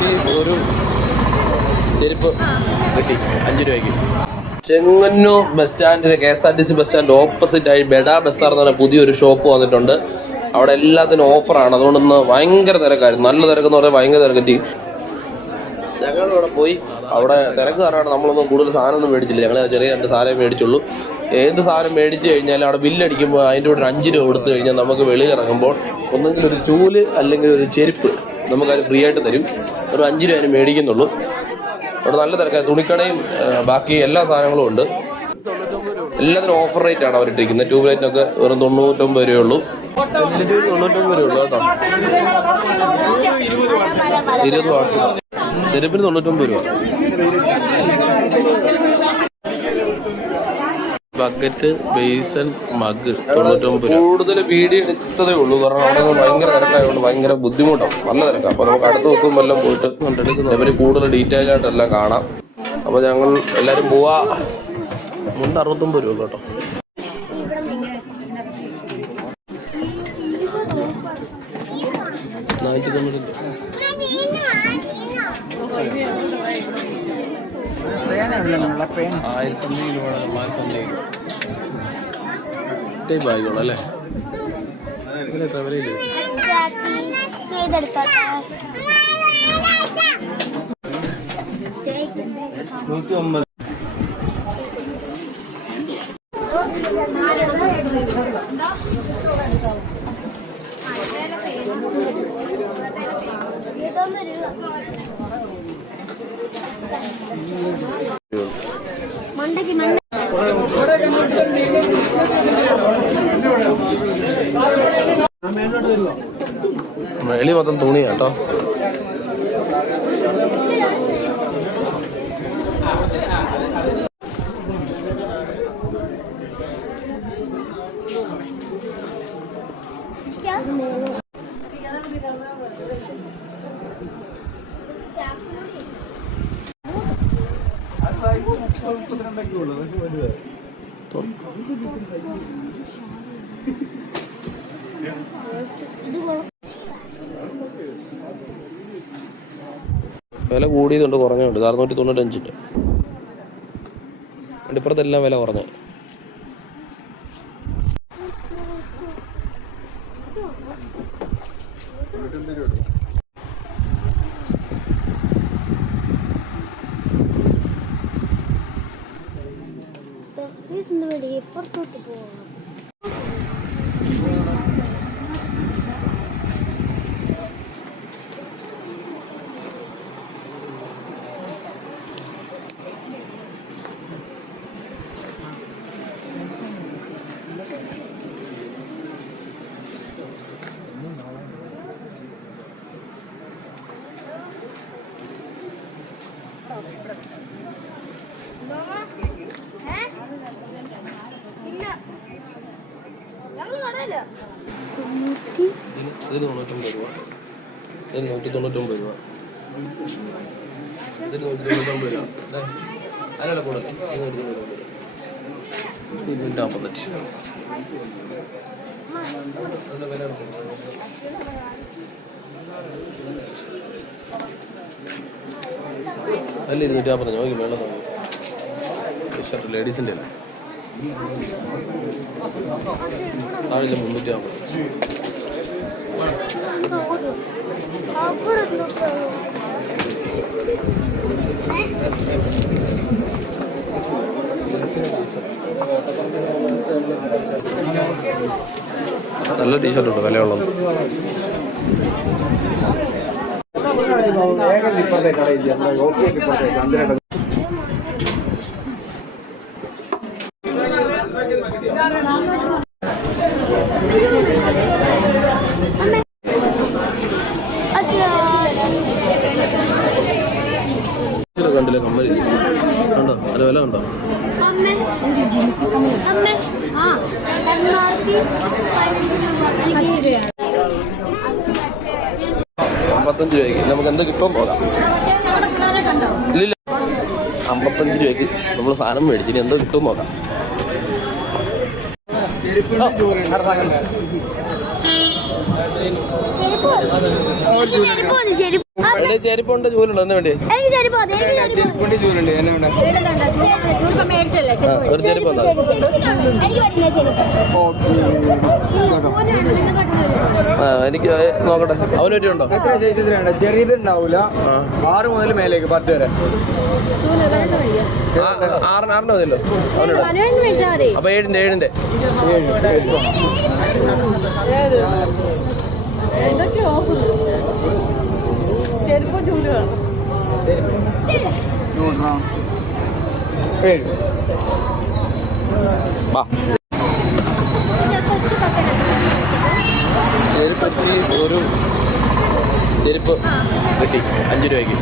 മേടിച്ച് ഒരു ചെരുപ്പ് കിട്ടി. അഞ്ച് രൂപയ്ക്ക്. ചെങ്ങന്നൂർ ബസ് സ്റ്റാൻഡിന് K S R T C bus stand opposite ആയി ബെഡ ബസാർ എന്ന് പറഞ്ഞ പുതിയൊരു ഷോപ്പ് വന്നിട്ടുണ്ട്. അവിടെ എല്ലാത്തിനും ഓഫറാണ് അതുകൊണ്ടൊന്ന് ഭയങ്കര തിരക്കായിരുന്നു. നല്ല തിരക്കെന്ന് പറഞ്ഞാൽ ഭയങ്കര തിരക്കറ്റി ഞങ്ങൾ അവിടെ പോയി അവിടെ തിരക്ക് കാരണം നമ്മളൊന്നും കൂടുതൽ സാധനമൊന്നും മേടിച്ചില്ല. ഞങ്ങൾ ചെറിയ രണ്ട് സാധനം മേടിച്ചുള്ളൂ. ഏത് സാധനം മേടിച്ച് കഴിഞ്ഞാൽ അവിടെ ബില്ലടിക്കുമ്പോൾ അതിന്റെ കൂടെ ഒരു അഞ്ച് രൂപ കൊടുത്തു കഴിഞ്ഞാൽ നമുക്ക് വെളിയിൽ ഇറങ്ങുമ്പോൾ ഒന്നെങ്കിൽ ഒരു ചൂൽ അല്ലെങ്കിൽ ഒരു ചെരുപ്പ് നമുക്കത് ഫ്രീ ആയിട്ട് തരും. ഒരു അഞ്ച് രൂപ അതിന് മേടിക്കുന്നുള്ളൂ. അവിടെ നല്ല തിരക്കാണ് തുണിക്കടയും ബാക്കി എല്ലാ സാധനങ്ങളും ഉണ്ട്. എല്ലാത്തിനും ഓഫർ റേറ്റ് ആണ് അവരിട്ടിരിക്കുന്നത് ട്യൂബ് ലൈറ്റിനൊക്കെ വെറും തൊണ്ണൂറ്റൊമ്പത് രൂപയേ ഉള്ളൂ. തൊണ്ണൂറ്റൊമ്പത് രൂപ ഉള്ളൂ കേട്ടോ ഇരുപത് വാട്സ് ചെരുപ്പിന് തൊണ്ണൂറ്റൊമ്പത് രൂപ. ബക്കറ്റ് ബേസൻ മഗ് തൊണ്ണൂറ്റൊമ്പത് രൂപ. കൂടുതൽ വീഡിയോ എടുത്തതേ ഉള്ളൂ. കാരണം അവിടെ നിന്ന് ഭയങ്കര തിരക്കായതുകൊണ്ട് ഭയങ്കര ബുദ്ധിമുട്ടാണ്. വന്ന തിരക്കാണ് അപ്പോൾ നമുക്ക് അടുത്ത ദിവസം വല്ലതും പോയിട്ട് ഇവർ കൂടുതൽ ഡീറ്റെയിൽ ആയിട്ട് എല്ലാം കാണാം. അപ്പോൾ ഞങ്ങൾ എല്ലാവരും പോവാ. മുണ്ട് അറുപത്തൊമ്പത് രൂപ കേട്ടോ. നാനൂറ്റി തൊണ്ണൂറ്റി ആയിരത്തി ഒന്ന് രൂപ ആയിരത്തി സംതിങ് ഇതേ ബാഗുള്ളൂ അല്ലേ ഇതിന് എത്ര വിലയില്ല നൂറ്റി ഒമ്പത് മണ്ടയ്ക്ക് മണ്ട മേളി മൊത്തം തുണി കേട്ടോ. വില കൂടിയതുണ്ട് കുറഞ്ഞുണ്ട് അറുന്നൂറ്റി തൊണ്ണൂറ്റഞ്ചിന്റെ അടിപ്പുറത്തെല്ലാം വില കുറഞ്ഞു. വീട്ടിന് വേണ്ടി Нули, портутбол. Дома? തൊണ്ണൂറ്റൊമ്പത് രൂപ. ഇതിന് നൂറ്റി തൊണ്ണൂറ്റൊമ്പത് രൂപ. ഇതിന് നൂറ്റി തൊണ്ണൂറ്റൊമ്പത് രൂപ. ദേ, അതിനുള്ള കൂടുതൽ. ഇത് നൂറ്റി തൊണ്ണൂറ്റൊമ്പത് രൂപ ഇരുന്നൂറ്റി വില അല്ല ഇരുന്നൂറ്റി നാൽപ്പത്തഞ്ച് നോക്കി മേളം ഷർട്ട് ലേഡീസിന്റെ അല്ലേ ആവില്ല മുന്നൂറ്റി അവിടെ നല്ല ടീഷർട്ട് ഉണ്ട് വിലയുള്ളത്. ഇപ്പുറത്തെ കടയില്ല ഓക്കെ ഇപ്പോഴത്തെ ഇപ്പുറത്തെ ചന്ദ്രയുടെ ഇത് കണ്ടില്ല കമ്മൽ കണ്ടോ? അതിന് വില കണ്ടോ? രണ്ടായിരത്തി അമ്പത്തഞ്ച് രൂപയ്ക്ക്. നമുക്ക് എന്ത് കിട്ടും പോകാം? ഇല്ലില്ല. അമ്പത്തഞ്ച് രൂപയ്ക്ക് നമ്മൾ സാധനം മേടിച്ചു ഇനി എന്തോ കിട്ടും നോക്കാം. ചെരുപ്പ് എന്റെ ചെരുപ്പുണ്ട് ജൂലുണ്ട് ഒന്ന് വേണ്ടി. ചെരുപ്പുണ്ട് ചൂലുണ്ട് എന്നെ വേണ്ട ഒരു ചെരുപ്പ്. എനിക്ക് പറ്റില്ല ചെരുപ്പ് ഓക്കെ ആ എനിക്ക് നോക്കട്ടെ അവന് പറ്റിയുണ്ടോ എത്ര സൈസിലാണ് ചെറിയത് ആറ് മുതൽ മേലേക്ക് പത്ത് വരെ ആറിന് ആറിന് മതിയല്ലോ മതി അപ്പൊ ഏഴിന്റെ ഏഴിന്റെ ഏഴ് ഏഴ് എന്തൊക്കെ ഓഫർ ചെരുപ്പ് ചൂടുകയാണ് മൂന്ന്, ആ. ഏഴ് വാ ചെരുപ്പ് വെച്ച് ഒരു ചെരുപ്പ് കിട്ടി അഞ്ച് രൂപയ്ക്ക്